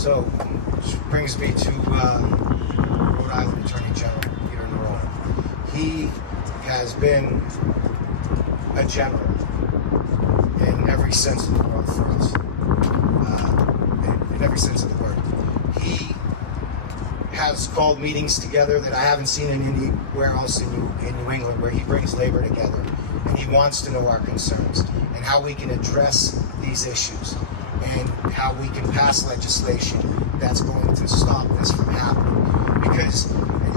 So, which brings me to Rhode Island Attorney General Peter Neronha. He has been a general in every sense of the word for us. In every sense of the word. He has called meetings together that I haven't seen anywhere else in New England, where he brings labor together and he wants to know our concerns and how we can address these issues and how we can pass legislation that's going to stop this from happening. Because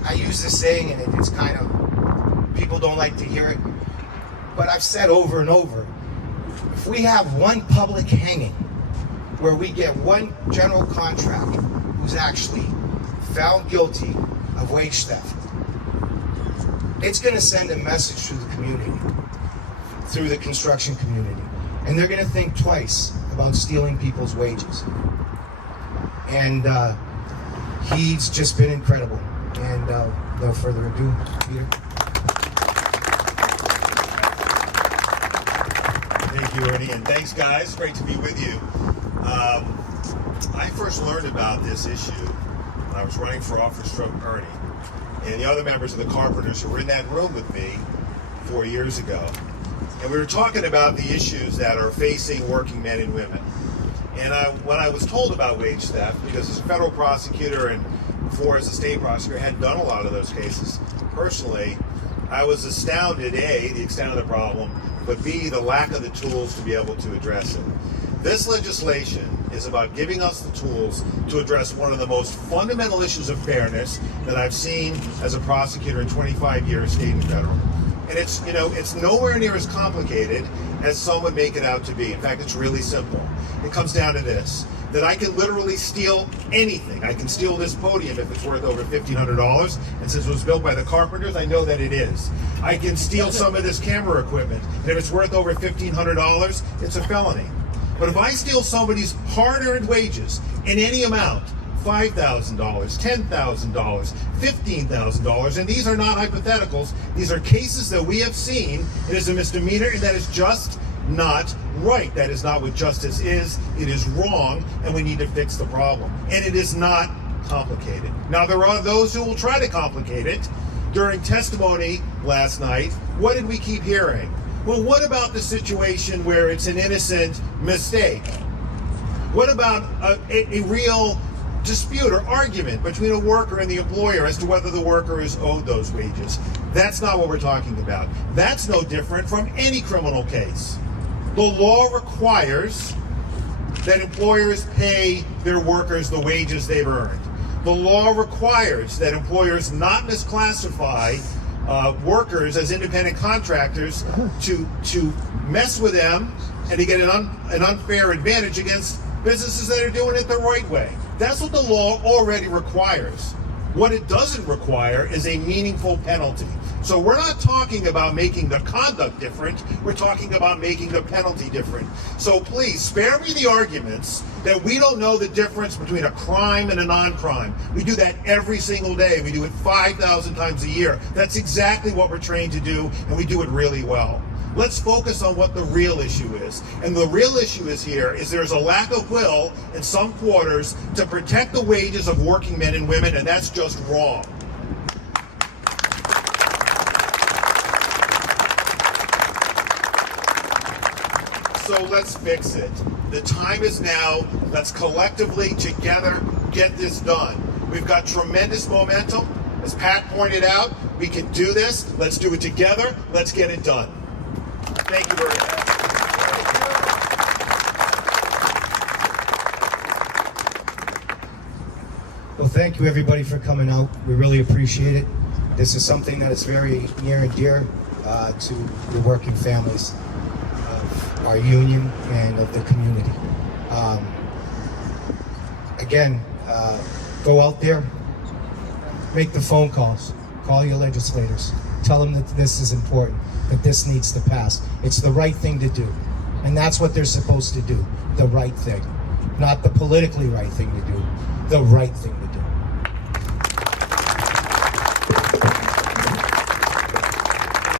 I use this saying, and it's kind of, people don't like to hear it, but I've said over and over, if we have one public hanging where we get one general contractor who's actually found guilty of wage theft, it's going to send a message to the community, through the construction community, and they're going to think twice about stealing people's wages. And he's just been incredible. And no further ado, Peter. Thank you, Ernie, and thanks, guys. Great to be with you. I first learned about this issue when I was running for office from Ernie and the other members of the Carpenters who were in that room with me 4 years ago. And we were talking about the issues that are facing working men and women. And when I was told about wage theft, because as a federal prosecutor and before as a state prosecutor, I had done a lot of those cases personally, I was astounded, A, the extent of the problem, but B, the lack of the tools to be able to address it. This legislation is about giving us the tools to address one of the most fundamental issues of fairness that I've seen as a prosecutor in 25 years, state and federal. And it's nowhere near as complicated as some would make it out to be. In fact, it's really simple. It comes down to this, that I can literally steal anything. I can steal this podium if it's worth over $1,500, and since it was built by the Carpenters, I know that it is. I can steal some of this camera equipment, and if it's worth over $1,500, it's a felony. But if I steal somebody's hard-earned wages in any amount, $5,000, $10,000, $15,000, and these are not hypotheticals, these are cases that we have seen. It is a misdemeanor, and that is just not right. That is not what justice is. It is wrong, and we need to fix the problem. And it is not complicated. Now, there are those who will try to complicate it. During testimony last night, what did we keep hearing? Well, what about the situation where it's an innocent mistake? What about a real dispute or argument between a worker and the employer as to whether the worker is owed those wages? That's not what we're talking about. That's no different from any criminal case. The law requires that employers pay their workers the wages they've earned. The law requires that employers not misclassify workers as independent contractors to mess with them and to get an unfair advantage against businesses that are doing it the right way. That's what the law already requires. What it doesn't require is a meaningful penalty. So we're not talking about making the conduct different, we're talking about making the penalty different. So please, spare me the arguments that we don't know the difference between a crime and a non-crime. We do that every single day. We do it 5,000 times a year. That's exactly what we're trained to do, and we do it really well. Let's focus on what the real issue is. And the real issue is there's a lack of will in some quarters to protect the wages of working men and women, and that's just wrong. So let's fix it. The time is now. Let's collectively, together, get this done. We've got tremendous momentum. As Pat pointed out, we can do this. Let's do it together. Let's get it done. Thank you very much. Well, thank you everybody for coming out. We really appreciate it. This is something that is very near and dear to the working families of our union and of the community. Again, go out there, make the phone calls, call your legislators, tell them that this is important, that this needs to pass. It's the right thing to do. And that's what they're supposed to do, the right thing. Not the politically right thing to do, the right thing to do.